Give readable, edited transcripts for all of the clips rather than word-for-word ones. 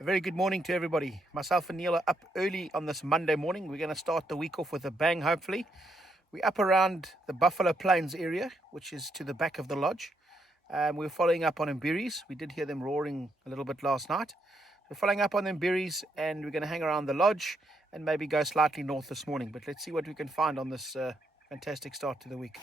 A very good morning to everybody. Myself and Neil are up early on this Monday morning. We're going to start the week off with a bang, hopefully. We're up around the Buffalo Plains area, which is to the back of the lodge. We're following up on Imbiris. We did hear them roaring a little bit last night. We're following up on Imbiris, and we're going to hang around the lodge and maybe go slightly north this morning. But let's see what we can find on this fantastic start to the week.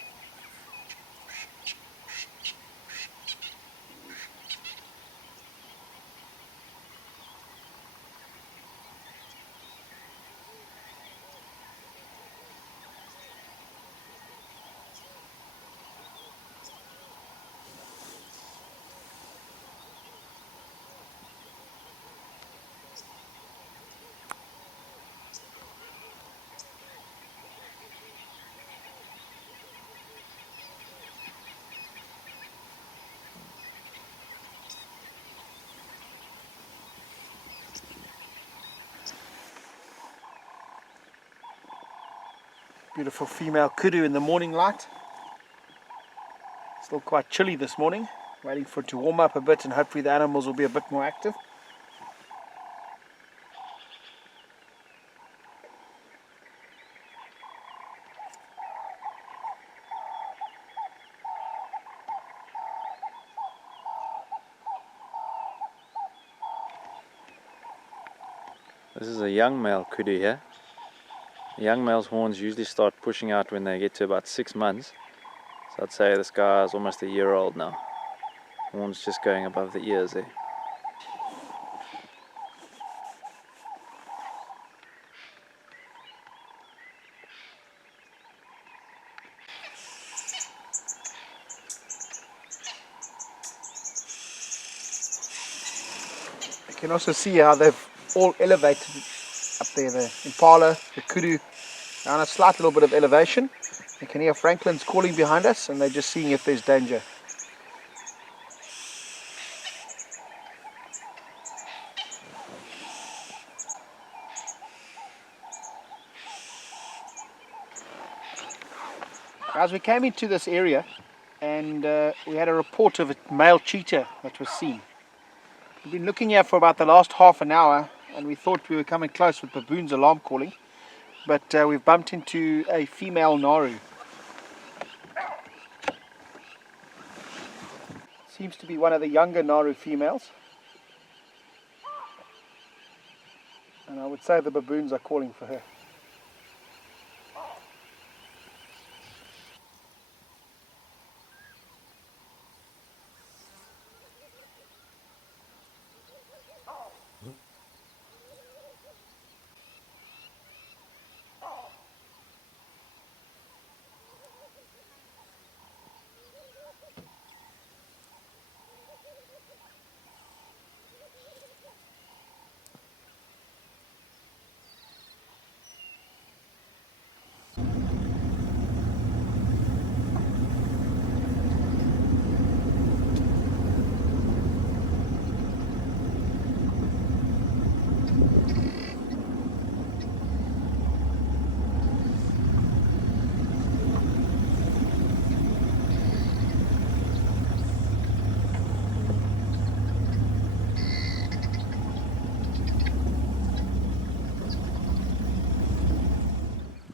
Beautiful female kudu in the morning light. Still quite chilly this morning. Waiting for it to warm up a bit and hopefully the animals will be a bit more active. This is a young male kudu here. The young male's horns usually start pushing out when they get to about 6 months. So I'd say this guy is almost a year old now. Horns just going above the ears there. You can also see how they've all elevated up there. The impala, the kudu, on a slight little bit of elevation. You can hear Franklin's calling behind us and they're just seeing if there's danger. Guys, we came into this area and we had a report of a male cheetah that was seen. We've been looking here for about the last half an hour and we thought we were coming close with baboons alarm calling, but we've bumped into a female Nharu. Seems to be one of the younger Nharu females, and I would say the baboons are calling for her.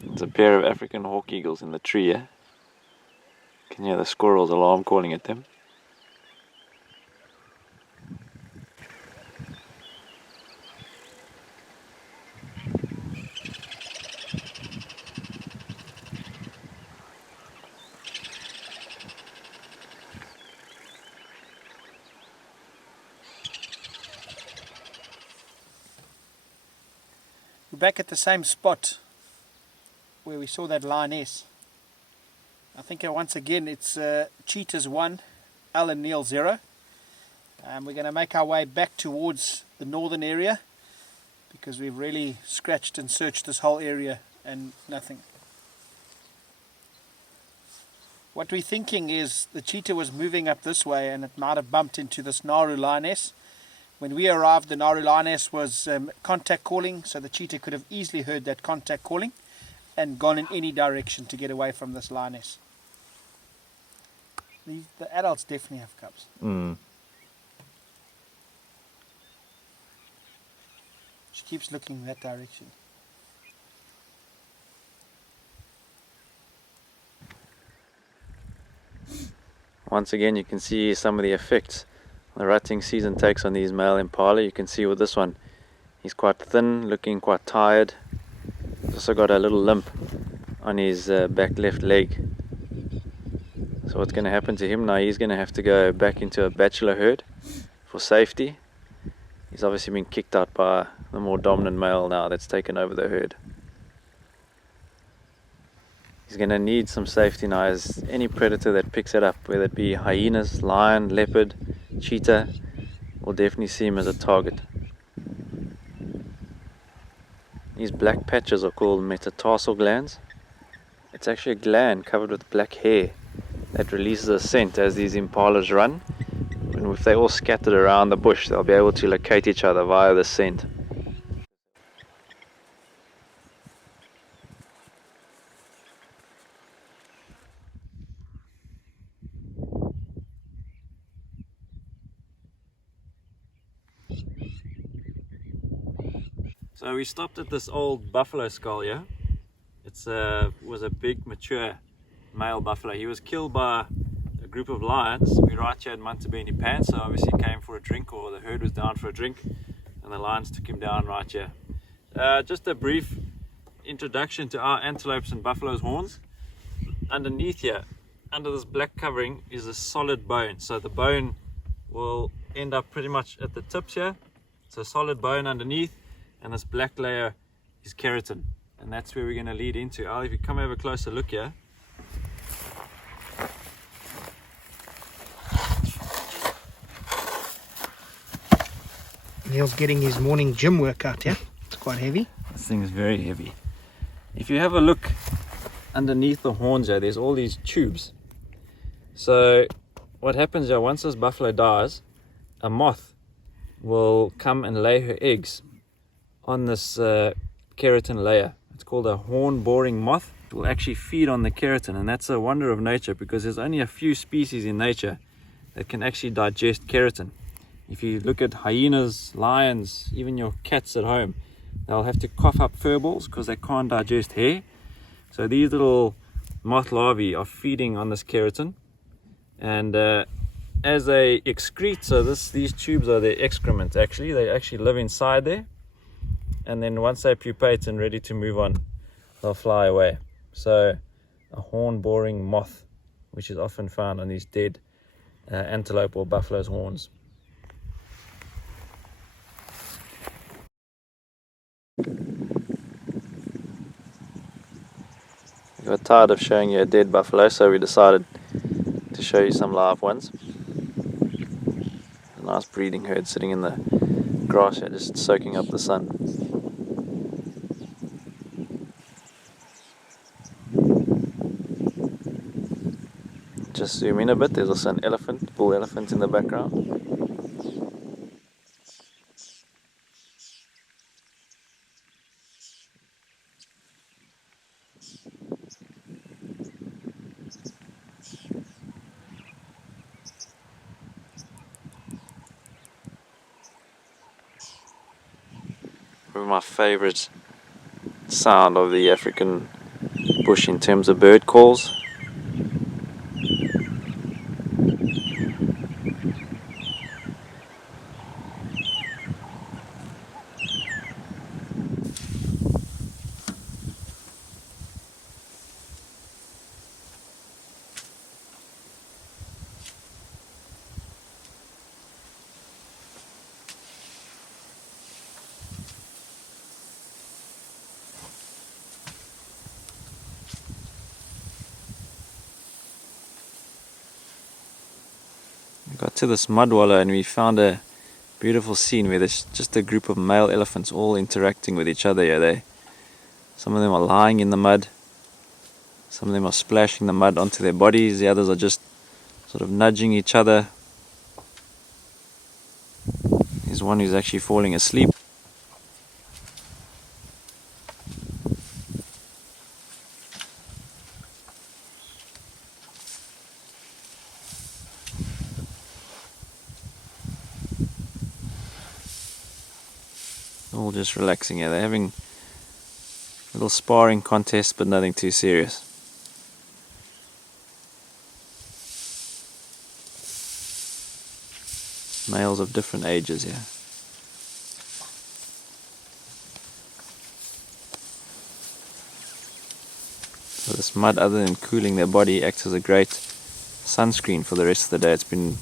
There's a pair of African hawk eagles in the tree here. You can hear the squirrels alarm calling at them. We're back at the same spot where we saw that lioness. I think once again it's Cheetahs 1, Alan Neil 0. We're going to make our way back towards the northern area because we've really scratched and searched this whole area and nothing. What we're thinking is the cheetah was moving up this way and it might have bumped into this Nharu lioness. When we arrived, the Nharu lioness was contact calling, so the cheetah could have easily heard that contact calling and gone in any direction to get away from this lioness. The adults definitely have cubs. She keeps looking in that direction. Once again, you can see some of the effects the rutting season takes on these male impala. You can see with this one, he's quite thin, looking quite tired. He's also got a little limp on his back left leg. So what's going to happen to him now, he's going to have to go back into a bachelor herd for safety. He's obviously been kicked out by the more dominant male now that's taken over the herd. He's going to need some safety now, as any predator that picks it up, whether it be hyenas, lion, leopard, cheetah, will definitely see him as a target. These black patches are called metatarsal glands. It's actually a gland covered with black hair that releases a scent as these impalas run. And if they're all scattered around the bush, they'll be able to locate each other via the scent. So we stopped at this old buffalo skull here. It was a big mature male buffalo. He was killed by a group of lions. We're right here in Mantabeni Pan, so obviously he came for a drink, or the herd was down for a drink, and the lions took him down right here. Just a brief introduction to our antelopes and buffalo's horns. Underneath here, under this black covering, is a solid bone. So the bone will end up pretty much at the tips here. It's a solid bone underneath, and this black layer is keratin, and that's where we're going to lead into. If you come have a closer look here. Neil's getting his morning gym workout here. It's quite heavy. This thing is very heavy. If you have a look underneath the horns here, there's all these tubes. So what happens here, once this buffalo dies, a moth will come and lay her eggs on this keratin layer. It's called a horn boring moth. It will actually feed on the keratin, and that's a wonder of nature, because there's only a few species in nature that can actually digest keratin. If you look at hyenas, lions, even your cats at home, they'll have to cough up fur balls because they can't digest hair. So these little moth larvae are feeding on this keratin, and as they excrete, so these tubes are their excrement actually, they actually live inside there, and then once they pupate and ready to move on, they'll fly away. So a horn boring moth, which is often found on these dead antelope or buffalo's horns. We got tired of showing you a dead buffalo, so we decided to show you some live ones. A nice breeding herd sitting in the grass here, just soaking up the sun. Just zoom in a bit, there's also an elephant, bull elephant in the background. Probably my favourite sound of the African bush in terms of bird calls. We got to this mud wallow and we found a beautiful scene where there's just a group of male elephants all interacting with each other here. Some of them are lying in the mud, some of them are splashing the mud onto their bodies, the others are just sort of nudging each other. There's one who's actually falling asleep. All just relaxing here. They're having a little sparring contest, but nothing too serious. Males of different ages here. So this mud, other than cooling their body, acts as a great sunscreen for the rest of the day. It's been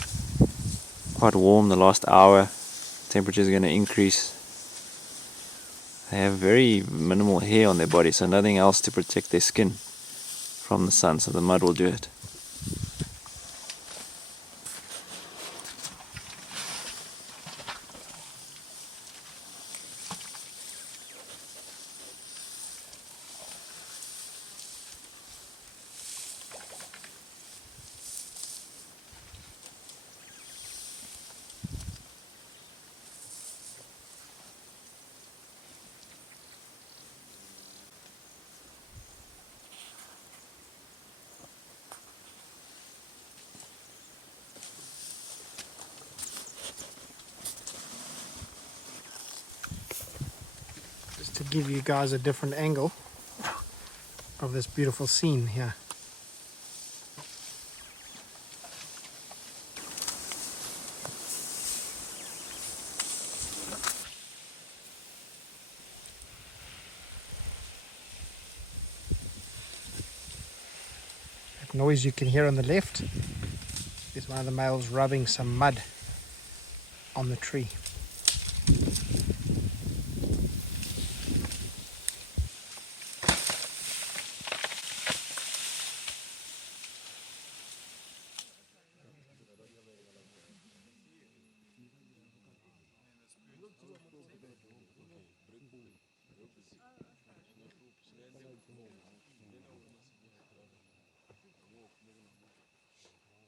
quite warm the last hour. Temperatures are going to increase. They have very minimal hair on their body, so nothing else to protect their skin from the sun, so the mud will do it. Just to give you guys a different angle of this beautiful scene here. That noise you can hear on the left is one of the males rubbing some mud on the tree.